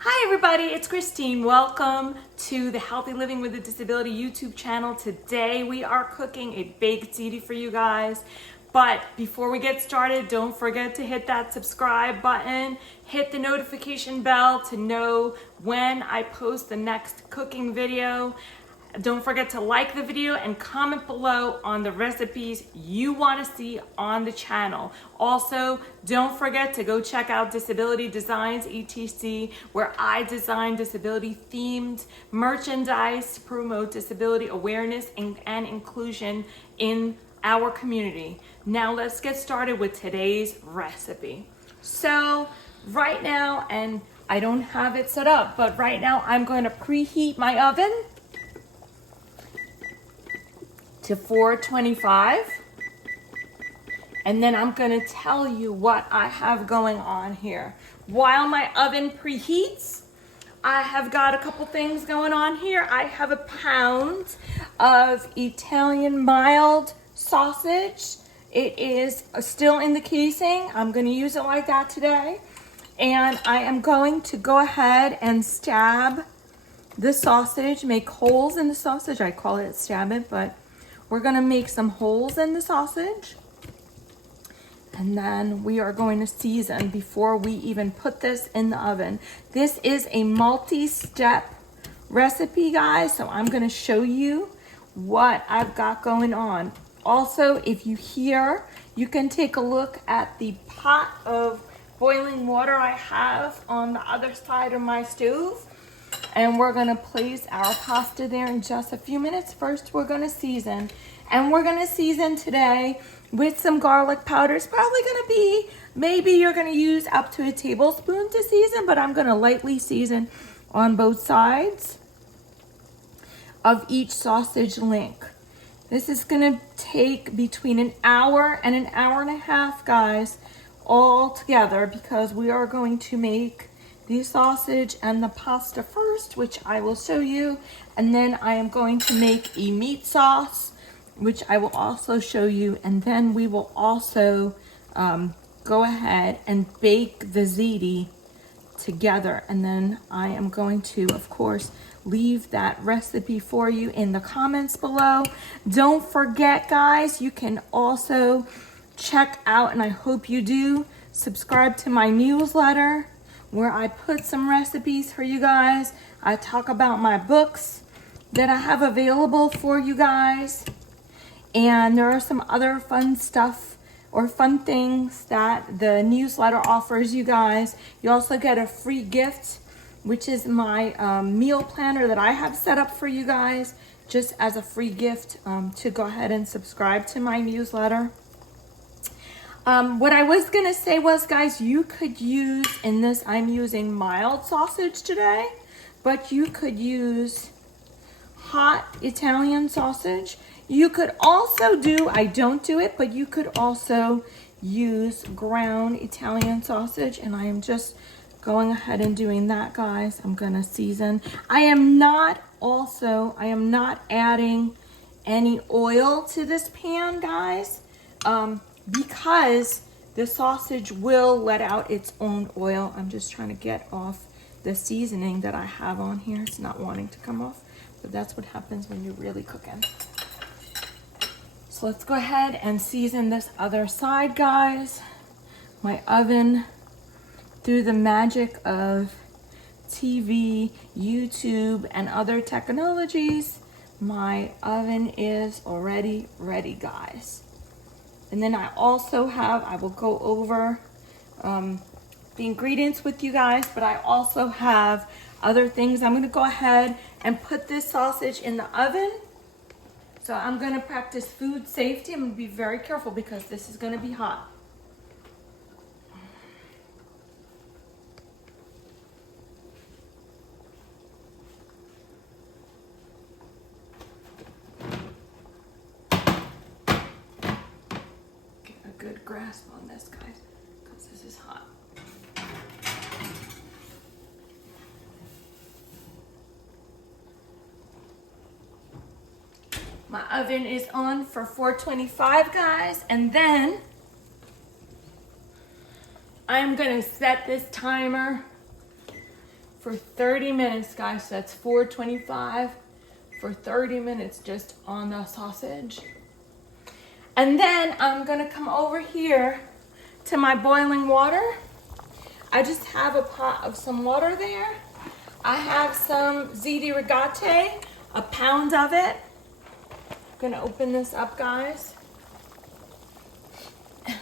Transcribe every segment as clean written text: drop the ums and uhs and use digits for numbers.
Hi everybody, it's Christine. Welcome to the Healthy Living with a Disability YouTube channel. Today we are cooking a baked ziti for you guys. But before we get started, don't forget to hit that subscribe button, hit the notification bell to know when I post the next cooking video. Don't forget to like the video and comment below on the recipes you want to see on the channel. Also, don't forget to go check out Disability Designs ETC, where I design disability themed merchandise to promote disability awareness and inclusion in our community. Now let's get started with today's recipe. So right now, and I don't have it set up, but right now I'm going to preheat my oven to 425, and then I'm going to tell you what I have going on here. While my oven preheats, I have got a couple things going on here. I have a pound of Italian mild sausage. It is still in the casing. I'm going to use it like that today, and I am going to go ahead and stab the sausage, make holes in the sausage. I call it stab it, but we're gonna make some holes in the sausage, and then we are going to season before we even put this in the oven. This is a multi-step recipe, guys, so I'm gonna show you what I've got going on. Also, if you hear, you can take a look at the pot of boiling water I have on the other side of my stove. And we're gonna place our pasta there in just a few minutes. First, we're gonna season. And we're gonna season today with some garlic powder. It's probably gonna be, maybe you're gonna use up to a tablespoon to season, but I'm gonna lightly season on both sides of each sausage link. This is gonna take between an hour and an hour and a half, guys, all together, because we are going to make the sausage and the pasta first, which I will show you, and then I am going to make a meat sauce, which I will also show you, and then we will also go ahead and bake the ziti together, and then I am going to, of course, leave that recipe for you in the comments below. Don't forget, guys, you can also check out, and I hope you do, subscribe to my newsletter, where I put some recipes for you guys. I talk about my books that I have available for you guys. And there are some other fun stuff or fun things that the newsletter offers you guys. You also get a free gift, which is my meal planner that I have set up for you guys, just as a free gift to go ahead and subscribe to my newsletter. What I was gonna say was, guys, you could use, in this, I'm using mild sausage today, but you could use hot Italian sausage. You could also do, I don't do it, but you could also use ground Italian sausage, and I am just going ahead and doing that, guys. I'm gonna season. I am not adding any oil to this pan, guys. Because the sausage will let out its own oil. I'm just trying to get off the seasoning that I have on here. It's not wanting to come off, but that's what happens when you're really cooking. So let's go ahead and season this other side, guys. My oven, through the magic of TV, YouTube, and other technologies, my oven is already ready, guys. And then I also have, I will go over the ingredients with you guys, but I also have other things. I'm gonna go ahead and put this sausage in the oven. So I'm gonna practice food safety. I'm gonna be very careful because this is gonna be hot. Good grasp on this, guys, because this is hot. My oven is on for 425, guys, and then I'm gonna set this timer for 30 minutes, guys. So that's 425 for 30 minutes just on the sausage. And then I'm gonna come over here to my boiling water. I just have a pot of some water there. I have some ziti rigate, a pound of it. I'm gonna open this up, guys. And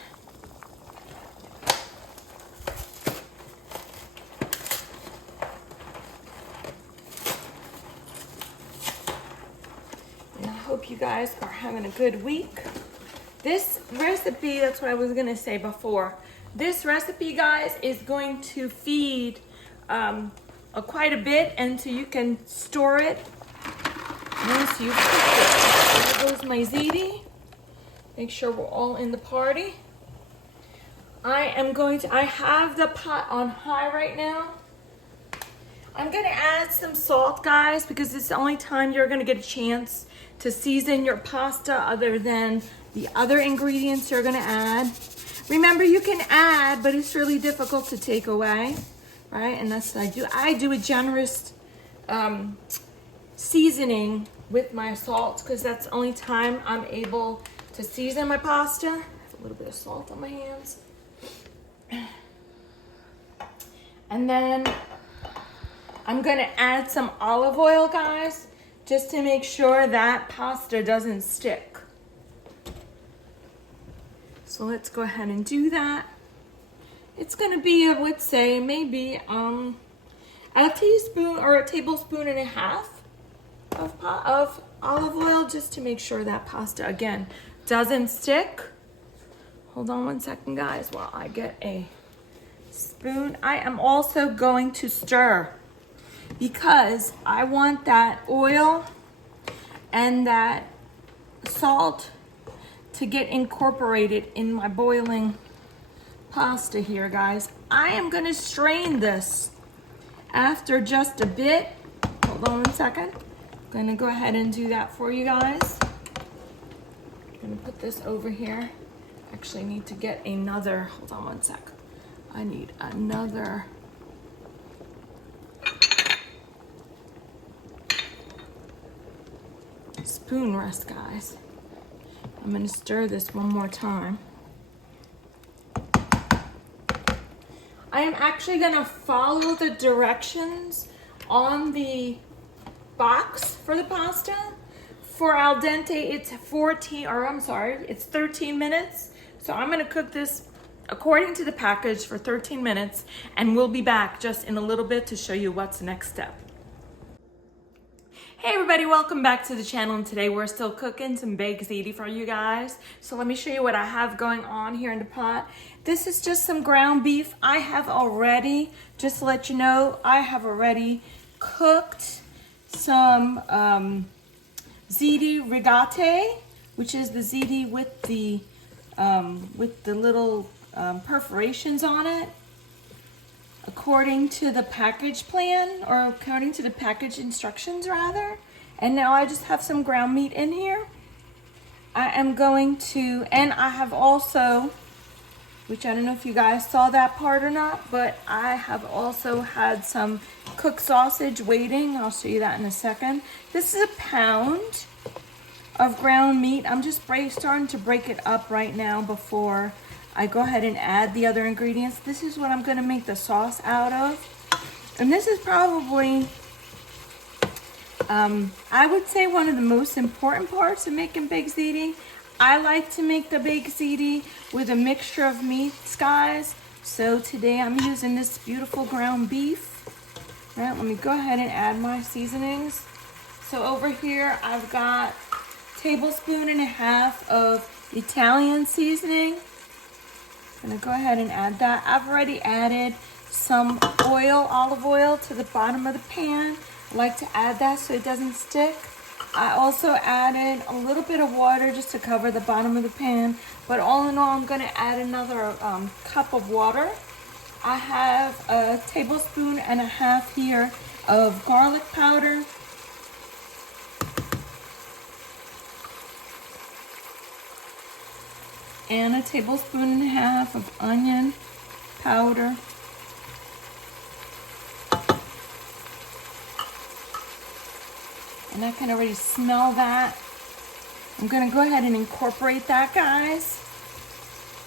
I hope you guys are having a good week. This recipe, that's what I was gonna say before. This recipe, guys, is going to feed quite a bit, and so you can store it once you've cooked it. There goes my ziti. Make sure we're all in the party. I have the pot on high right now. I'm gonna add some salt, guys, because it's the only time you're gonna get a chance to season your pasta other than the other ingredients you're gonna add. Remember, you can add, but it's really difficult to take away, right? And that's what I do. I do a generous seasoning with my salt because that's the only time I'm able to season my pasta. I have a little bit of salt on my hands. And then I'm gonna add some olive oil, guys, just to make sure that pasta doesn't stick. So let's go ahead and do that. It's gonna be, I would say, maybe a teaspoon or a tablespoon and a half of olive oil, just to make sure that pasta, again, doesn't stick. Hold on one second, guys, while I get a spoon. I am also going to stir because I want that oil and that salt to get incorporated in my boiling pasta here, guys. I am gonna strain this after just a bit. Hold on one second. I'm gonna go ahead and do that for you guys. I'm gonna put this over here. Actually need to get another, hold on one sec. I need another spoon rest, guys. I'm gonna stir this one more time. I am actually gonna follow the directions on the box for the pasta. For al dente, it's 13 minutes. So I'm gonna cook this according to the package for 13 minutes, and we'll be back just in a little bit to show you what's the next step. Hey everybody, welcome back to the channel, and today we're still cooking some baked ziti for you guys. So let me show you what I have going on here in the pot. This is just some ground beef. I have already, just to let you know, I have already cooked some ziti rigate, which is the ziti with the little perforations on it, according to the package plan, or according to the package instructions rather. And now I just have some ground meat in here. I am going to, and I have also, which I don't know if you guys saw that part or not, but I have also had some cooked sausage waiting. I'll show you that in a second. This is a pound of ground meat. I'm just starting to break it up right now before I go ahead and add the other ingredients. This is what I'm gonna make the sauce out of. And this is probably, I would say, one of the most important parts of making baked ziti. I like to make the baked ziti with a mixture of meats, guys. So today I'm using this beautiful ground beef. All right, let me go ahead and add my seasonings. So over here, I've got a tablespoon and a half of Italian seasoning. I'm gonna go ahead and add that. I've already added some oil, olive oil, to the bottom of the pan. I like to add that so it doesn't stick. I also added a little bit of water just to cover the bottom of the pan. But all in all, I'm gonna add another cup of water. I have a tablespoon and a half here of garlic powder. And a tablespoon and a half of onion powder. And I can already smell that. I'm gonna go ahead and incorporate that, guys.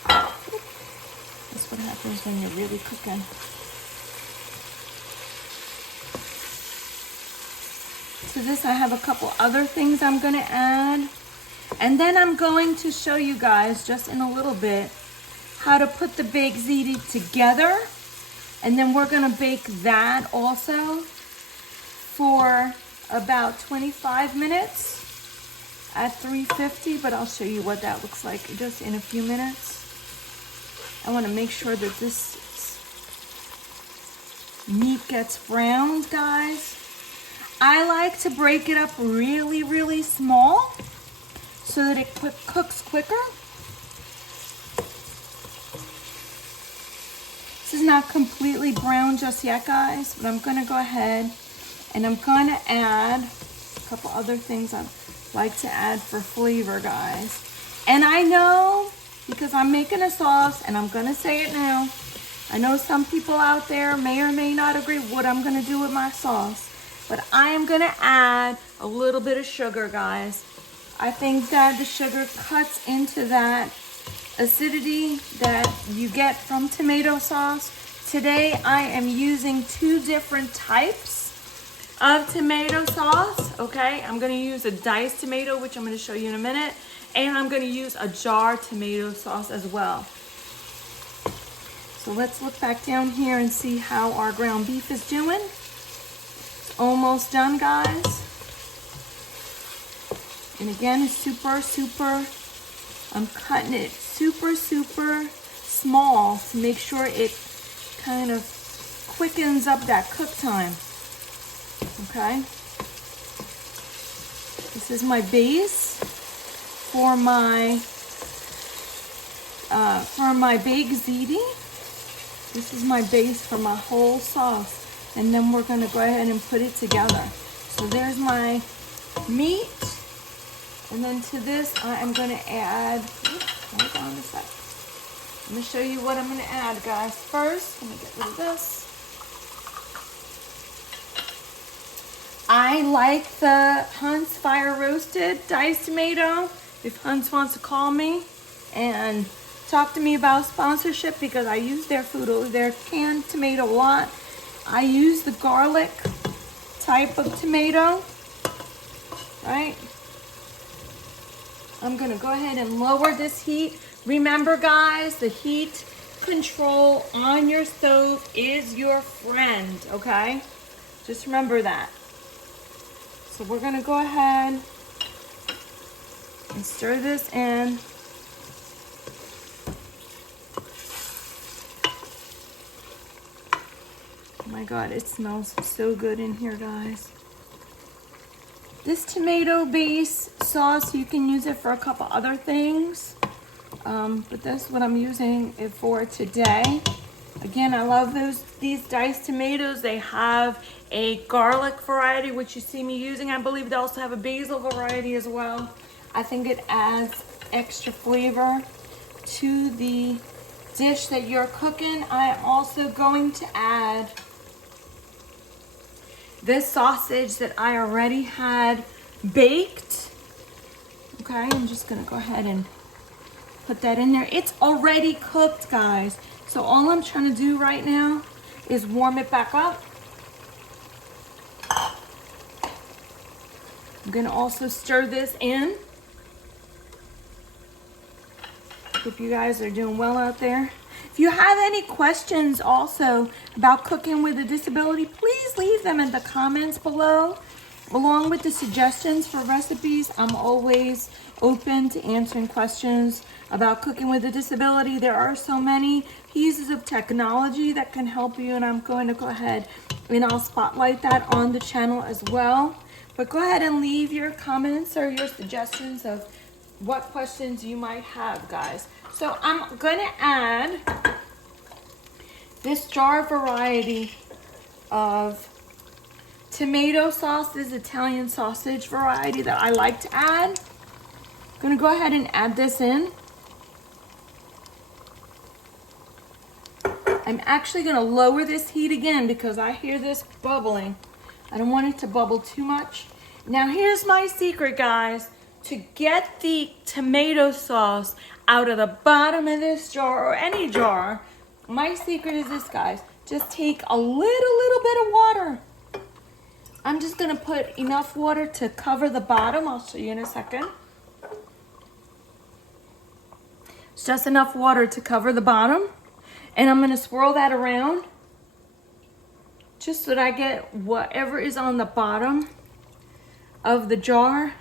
That's what happens when you're really cooking. To this, I have a couple other things I'm gonna add. And then I'm going to show you guys just in a little bit how to put the baked ziti together. And then we're gonna bake that also for about 25 minutes at 350, but I'll show you what that looks like just in a few minutes. I wanna make sure that this meat gets browned, guys. I like to break it up really, really small so that it cooks quicker. This is not completely brown just yet, guys, but I'm gonna go ahead and I'm gonna add a couple other things I like to add for flavor, guys. And I know, because I'm making a sauce, and I'm gonna say it now, I know some people out there may or may not agree with what I'm gonna do with my sauce, but I am gonna add a little bit of sugar, guys. I think that the sugar cuts into that acidity that you get from tomato sauce. Today I am using 2 different types of tomato sauce, okay? I'm gonna use a diced tomato, which I'm gonna show you in a minute, and I'm gonna use a jar tomato sauce as well. So let's look back down here and see how our ground beef is doing. It's almost done, guys. And again, it's super, I'm cutting it super small to make sure it kind of quickens up that cook time. Okay. This is my base for my baked ziti. This is my base for my whole sauce, and then we're gonna go ahead and put it together. So there's my meat. And then to this, I am gonna add, hold on a sec. I'm gonna show you what I'm gonna add, guys. First, let me get rid of this. I like the Hunt's Fire Roasted diced tomato. If Hunt's wants to call me and talk to me about sponsorship, because I use their food, their canned tomato a lot. I use the garlic type of tomato, right? I'm gonna go ahead and lower this heat. Remember, guys, the heat control on your stove is your friend, okay? Just remember that. So we're gonna go ahead and stir this in. Oh my God, it smells so good in here, guys. This tomato base sauce, you can use it for a couple other things, but that's what I'm using it for today. Again, I love these diced tomatoes. They have a garlic variety, which you see me using. I believe they also have a basil variety as well. I think it adds extra flavor to the dish that you're cooking. I am also going to add this sausage that I already had baked. Okay, I'm just gonna go ahead and put that in there. It's already cooked, guys. So all I'm trying to do right now is warm it back up. I'm gonna also stir this in. Hope you guys are doing well out there. If you have any questions also about cooking with a disability, please leave them in the comments below. Along with the suggestions for recipes, I'm always open to answering questions about cooking with a disability. There are so many pieces of technology that can help you, and I'm going to go ahead and I'll spotlight that on the channel as well. But go ahead and leave your comments or your suggestions of what questions you might have, guys. So I'm gonna add this jar variety of tomato sauce, this Italian sausage variety that I like to add. I'm gonna go ahead and add this in. I'm actually gonna lower this heat again because I hear this bubbling. I don't want it to bubble too much. Now here's my secret, guys. To get the tomato sauce out of the bottom of this jar or any jar, my secret is this, guys. Just take a little bit of water. I'm just gonna put enough water to cover the bottom. I'll show you in a second. It's just enough water to cover the bottom. And I'm gonna swirl that around just so that I get whatever is on the bottom of the jar.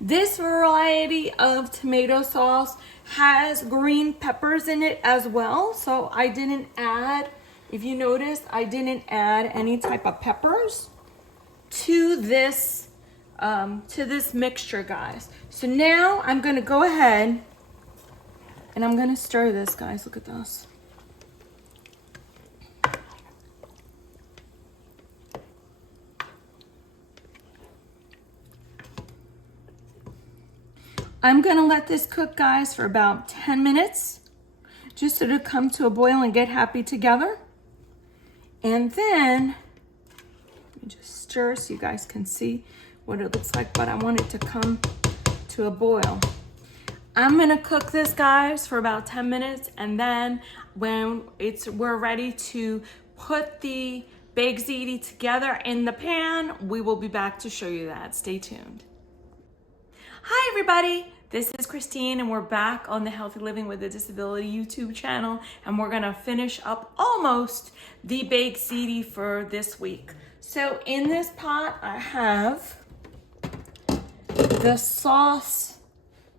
This variety of tomato sauce has green peppers in it as well. So I didn't add, if you noticed, I didn't add any type of peppers to this mixture, guys. So now I'm gonna go ahead and I'm gonna stir this, guys. Look at this. I'm gonna let this cook, guys, for about 10 minutes, just so to come to a boil and get happy together. And then, let me just stir so you guys can see what it looks like, but I want it to come to a boil. I'm gonna cook this, guys, for about 10 minutes, and then when we're ready to put the baked ziti together in the pan, we will be back to show you that. Stay tuned. Hi everybody, this is Christine and we're back on the Healthy Living with a Disability YouTube channel, and we're gonna finish up almost the baked ziti for this week. So in this pot I have the sauce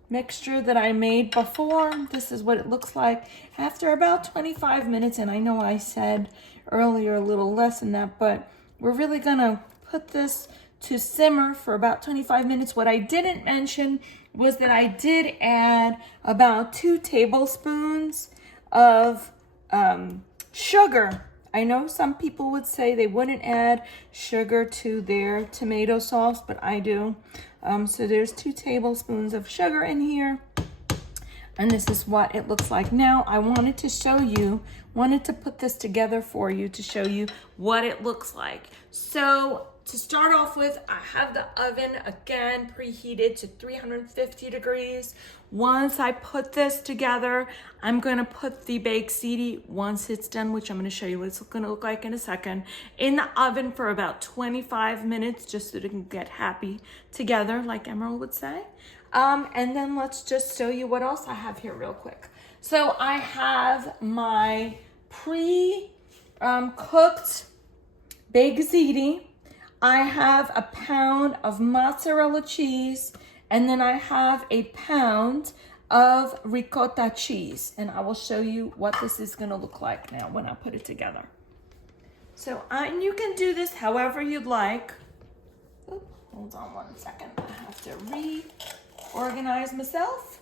mixture that I made before. This is what it looks like after about 25 minutes, and I know I said earlier a little less than that, but we're really gonna put this to simmer for about 25 minutes. What I didn't mention was that I did add about 2 tablespoons of sugar. I know some people would say they wouldn't add sugar to their tomato sauce, but I do. So there's 2 tablespoons of sugar in here. And this is what it looks like. Now, I wanted to show you, wanted to put this together for you to show you what it looks like. So to start off with, I have the oven again preheated to 350 degrees. Once I put this together, I'm gonna put the baked ziti, once it's done, which I'm gonna show you what it's gonna look like in a second, in the oven for about 25 minutes, just so it can get happy together, like Emerald would say. And then let's just show you what else I have here real quick. So I have my pre-cooked baked ziti. I have a pound of mozzarella cheese, and then I have a pound of ricotta cheese. And I will show you what this is gonna look like now when I put it together. So, and you can do this however you'd like. Oop, hold on one second, I have to reorganize myself.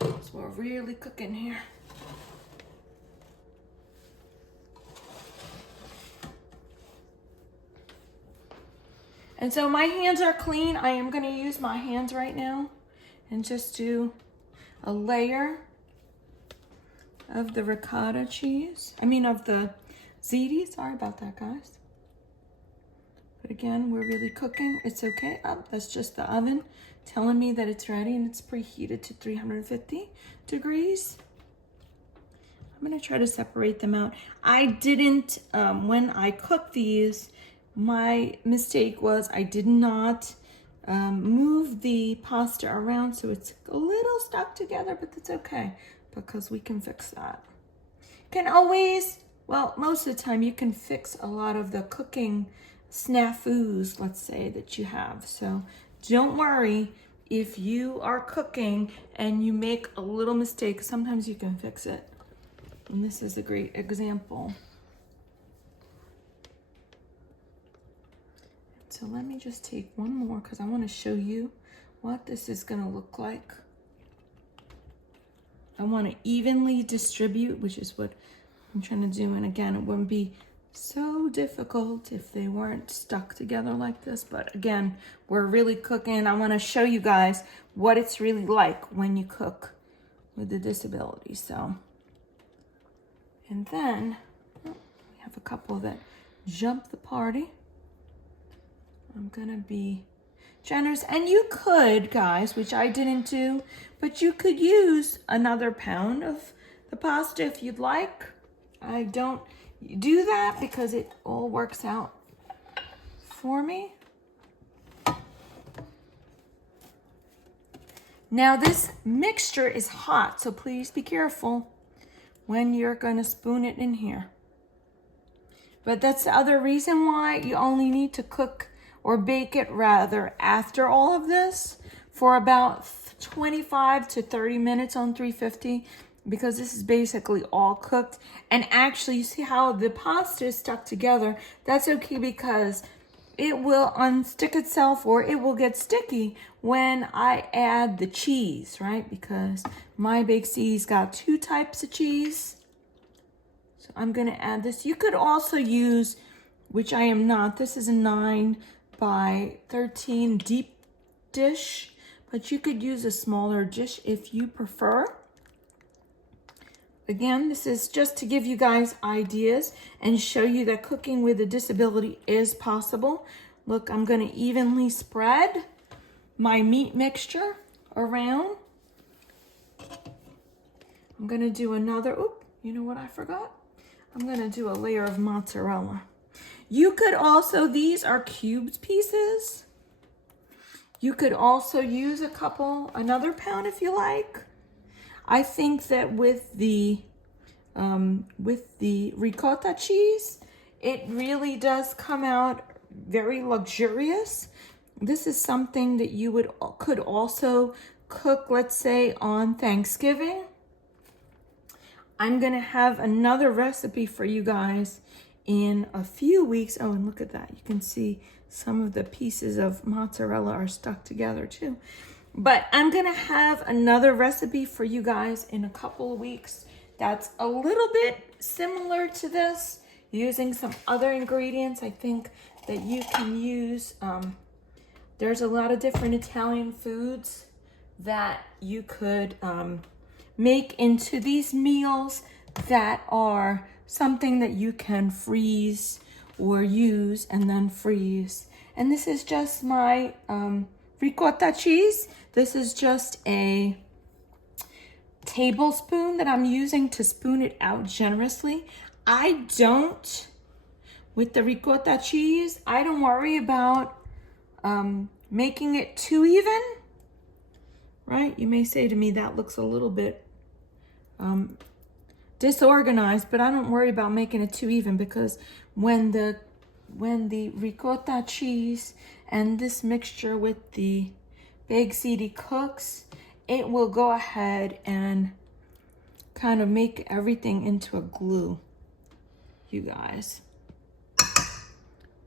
So we're really cooking here. And so my hands are clean. I am gonna use my hands right now and just do a layer of the ricotta cheese. Of the ziti. Sorry about that, guys. But again, we're really cooking. It's okay. That's just the oven telling me that it's ready, and it's preheated to 350 degrees. I'm gonna try to separate them out. I didn't, when I cooked these, my mistake was I did not move the pasta around, so it's a little stuck together, but that's okay because we can fix that. Can always, well, most of the time you can fix a lot of the cooking snafus, let's say, that you have. So don't worry if you are cooking and you make a little mistake. Sometimes you can fix it. And this is a great example. So let me just take one more because I want to show you what this is going to look like. I want to evenly distribute, which is what I'm trying to do. And again, it wouldn't be so difficult if they weren't stuck together like this. But again, we're really cooking. I want to show you guys what it's really like when you cook with a disability. So, and then we have a couple that jump the party. I'm gonna be generous. And you could, guys, which I didn't do, but you could use another pound of the pasta if you'd like. I don't do that because it all works out for me. Now this mixture is hot, so please be careful when you're going to spoon it in here. But that's the other reason why you only need to cook or bake it rather after all of this for about 25 to 30 minutes on 350, because this is basically all cooked. And actually, you see how the pasta is stuck together? That's okay because it will unstick itself or it will get sticky when I add the cheese, right? Because my Baked Ziti's got 2 types of cheese. So I'm gonna add this. You could also use, which I am not, this is a 9 by 13 deep dish, but you could use a smaller dish if you prefer. Again, this is just to give you guys ideas and show you that cooking with a disability is possible. Look, I'm gonna evenly spread my meat mixture around. I'm gonna do another, you know what I forgot? I'm gonna do a layer of mozzarella. You could also, these are cubed pieces. You could also use another pound if you like. I think that with the ricotta cheese, it really does come out very luxurious. This is something that you could also cook, let's say, on Thanksgiving. I'm gonna have another recipe for you guys in a few weeks. Oh, and look at that. You can see some of the pieces of mozzarella are stuck together too. But I'm gonna have another recipe for you guys in a couple of weeks that's a little bit similar to this, using some other ingredients. I think that you can use, there's a lot of different Italian foods that you could make into these meals that are something that you can freeze or use and then freeze. And this is just my ricotta cheese. This is just a tablespoon that I'm using to spoon it out generously. With the ricotta cheese, I don't worry about making it too even, right? You may say to me, that looks a little bit disorganized, but I don't worry about making it too even, because when the ricotta cheese and this mixture with the Baked Ziti cooks, it will go ahead and kind of make everything into a glue, you guys.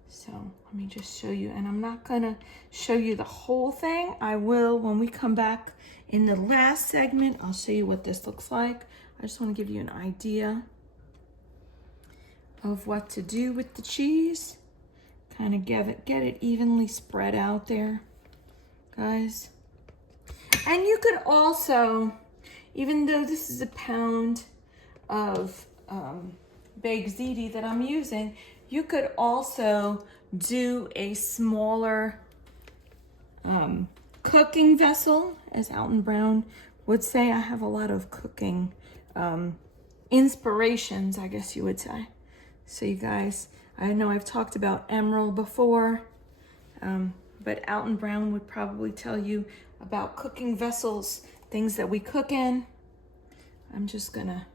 So let me just show you, and I'm not gonna show you the whole thing. I will when we come back in the last segment. I'll show you what this looks like. I just want to give you an idea of what to do with the cheese. Kind of get it evenly spread out there, guys. And you could also, even though this is a pound of Baked Ziti that I'm using, you could also do a smaller cooking vessel, as Alton Brown would say. I have a lot of cooking inspirations, I guess you would say. So you guys, I know I've talked about emerald before, but Alton Brown would probably tell you about cooking vessels, things that we cook in. I'm just gonna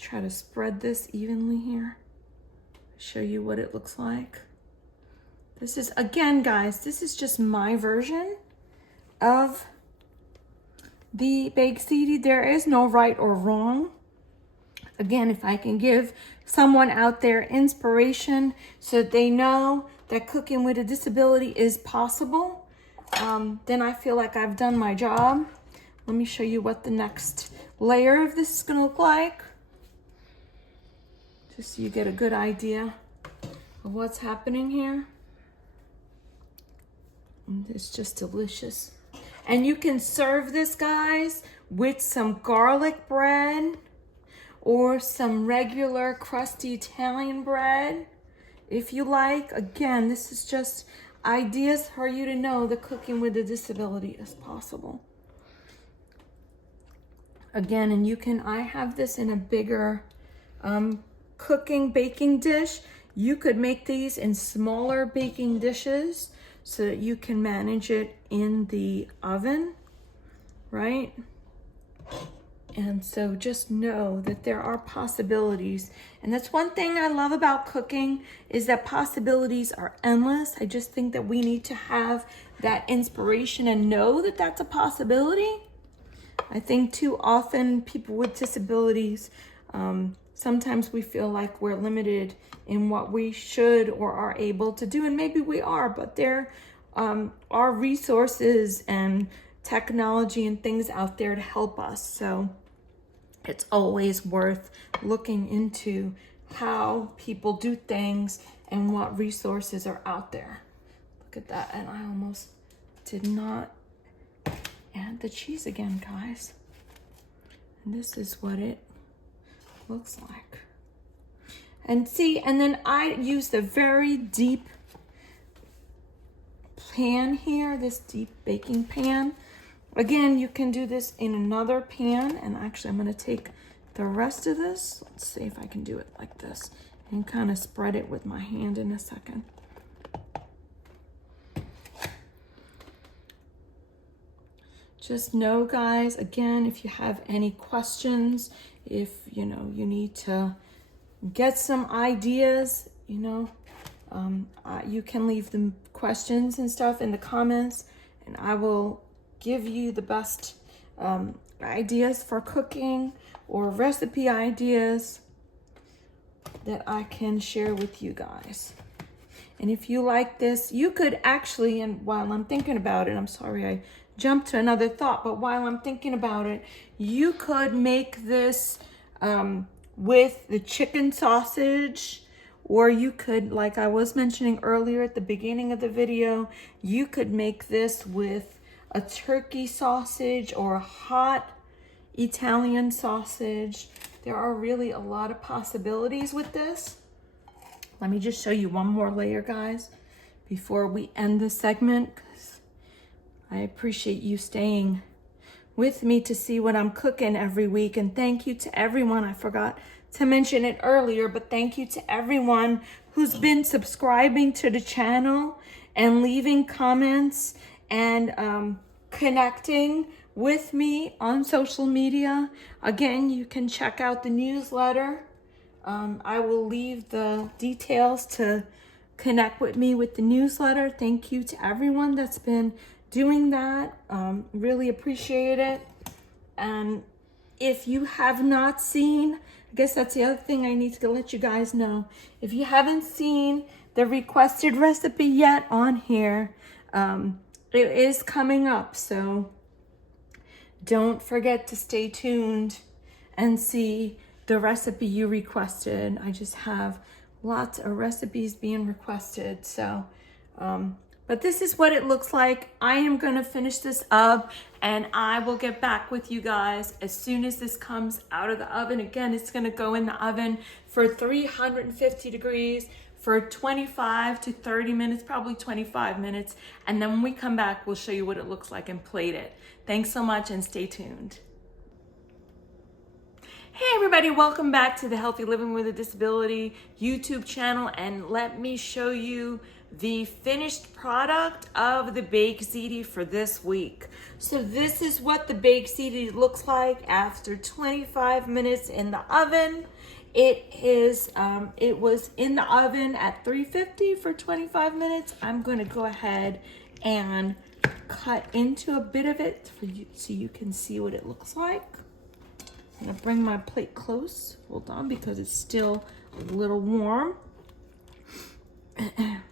try to spread this evenly here. Show you what it looks like. This is, again, guys, this is just my version of the Baked Ziti. There is no right or wrong. Again, if I can give someone out there inspiration so that they know that cooking with a disability is possible, then I feel like I've done my job. Let me show you what the next layer of this is gonna look like, just so you get a good idea of what's happening here. And it's just delicious. And you can serve this, guys, with some garlic bread or some regular crusty Italian bread if you like. Again, this is just, ideas for you to know that cooking with a disability is possible. Again, and you can, I have this in a bigger baking dish. You could make these in smaller baking dishes so that you can manage it in the oven, right? And so just know that there are possibilities. And that's one thing I love about cooking, is that possibilities are endless. I just think that we need to have that inspiration and know that that's a possibility. I think too often people with disabilities, sometimes we feel like we're limited in what we should or are able to do. And maybe we are, but there are resources and technology and things out there to help us. So it's always worth looking into how people do things and what resources are out there. Look at that. And I almost did not add the cheese again, guys. And this is what it looks like. And see, and then I used a very deep pan here, this deep baking pan. Again, you can do this in another pan, and actually I'm going to take the rest of this. Let's see if I can do it like this and kind of spread it with my hand in a second. Just know, guys, again, if you have any questions, if you know you need to get some ideas, you know, you can leave them questions and stuff in the comments, and I will give you the best ideas for cooking or recipe ideas that I can share with you guys. And if you like this, you could actually, and while I'm thinking about it, I'm sorry I jumped to another thought, but while I'm thinking about it, you could make this with the chicken sausage, or you could, like I was mentioning earlier at the beginning of the video, you could make this with a turkey sausage or a hot Italian sausage. There are really a lot of possibilities with this. Let me just show you one more layer, guys, before we end this segment, because I appreciate you staying with me to see what I'm cooking every week. And thank you to everyone. I forgot to mention it earlier, but thank you to everyone who's been subscribing to the channel and leaving comments and connecting with me on social media. Again, you can check out the newsletter. I will leave the details to connect with me with the newsletter. Thank you to everyone that's been doing that. Really appreciate it. And if you have not seen, I guess that's the other thing I need to let you guys know. If you haven't seen the requested recipe yet on here, it is coming up. So don't forget to stay tuned and see the recipe you requested. I just have lots of recipes being requested. So, but this is what it looks like. I am gonna finish this up and I will get back with you guys as soon as this comes out of the oven. Again, it's gonna go in the oven for 350 degrees for 25 to 30 minutes, probably 25 minutes. And then when we come back, we'll show you what it looks like and plate it. Thanks so much and stay tuned. Hey everybody, welcome back to the Healthy Living with a Disability YouTube channel, and let me show you the finished product of the Baked Ziti for this week. So this is what the Baked Ziti looks like after 25 minutes in the oven. It was in the oven at 350 for 25 minutes. I'm going to go ahead and cut into a bit of it for you so you can see what it looks like. I'm gonna bring my plate close. Hold on, because it's still a little warm. I'm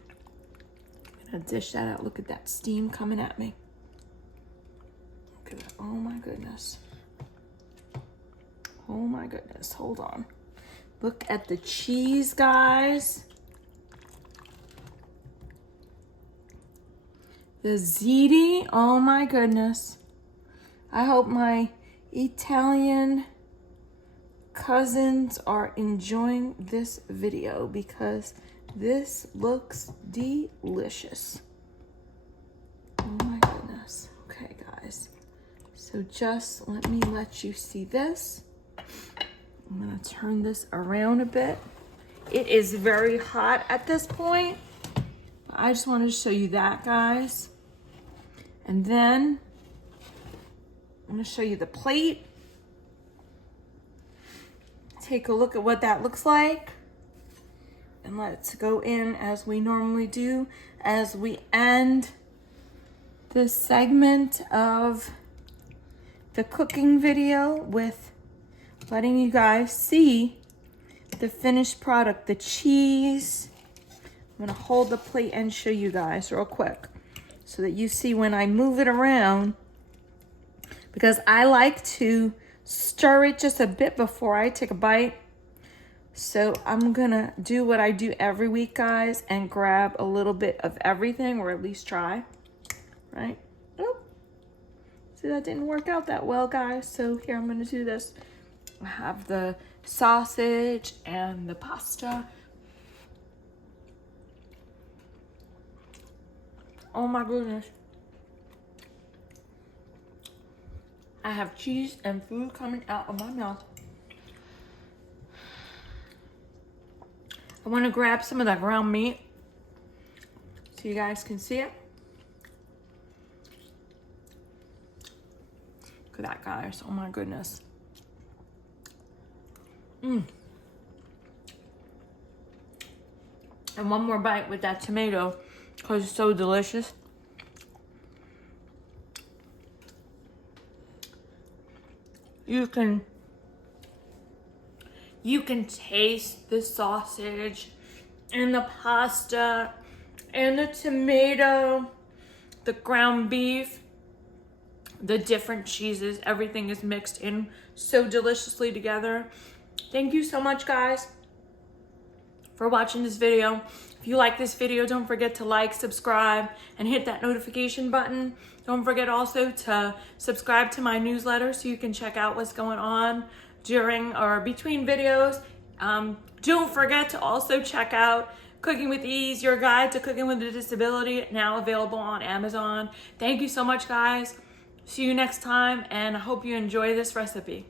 gonna dish that out. Look at that steam coming at me. Look at that. Oh my goodness. Oh my goodness. Hold on. Look at the cheese, guys. The ziti. Oh my goodness. I hope my Italian cousins are enjoying this video because this looks delicious. So just let me let you see this. I'm gonna turn this around a bit. It is very hot at this point. I just wanted to show you that, guys. And then I'm gonna show you the plate. Take a look at what that looks like. And let's go in as we normally do as we end this segment of the cooking video with letting you guys see the finished product, the cheese. I'm gonna hold the plate and show you guys real quick so that you see when I move it around, because I like to stir it just a bit before I take a bite. So I'm gonna do what I do every week, guys, and grab a little bit of everything, or at least try, right? Oh, see, that didn't work out that well, guys. So here, I'm gonna do this. I have the sausage and the pasta. Oh my goodness. I have cheese and food coming out of my mouth. I want to grab some of that ground meat so you guys can see it. Look at that, guys. Oh my goodness. And one more bite with that tomato because it's so delicious. You can taste the sausage and the pasta and the tomato, the ground beef, the different cheeses. Everything is mixed in so deliciously together. Thank you so much, guys, for watching this video. If you like this video, don't forget to like, subscribe, and hit that notification button. Don't forget also to subscribe to my newsletter so you can check out what's going on during or between videos. Don't forget to also check out Cooking with Ease, your guide to cooking with a disability, now available on Amazon. Thank you so much, guys. See you next time, and I hope you enjoy this recipe.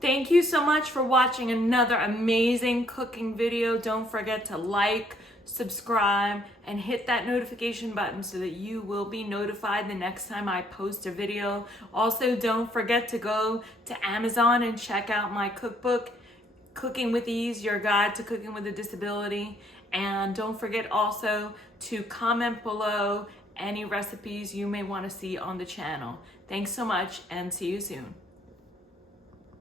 Thank you so much for watching another amazing cooking video. Don't forget to like, subscribe, and hit that notification button so that you will be notified the next time I post a video. Also, don't forget to go to Amazon and check out my cookbook, Cooking with Ease, your guide to cooking with a disability. And don't forget also to comment below any recipes you may want to see on the channel. Thanks so much, and see you soon.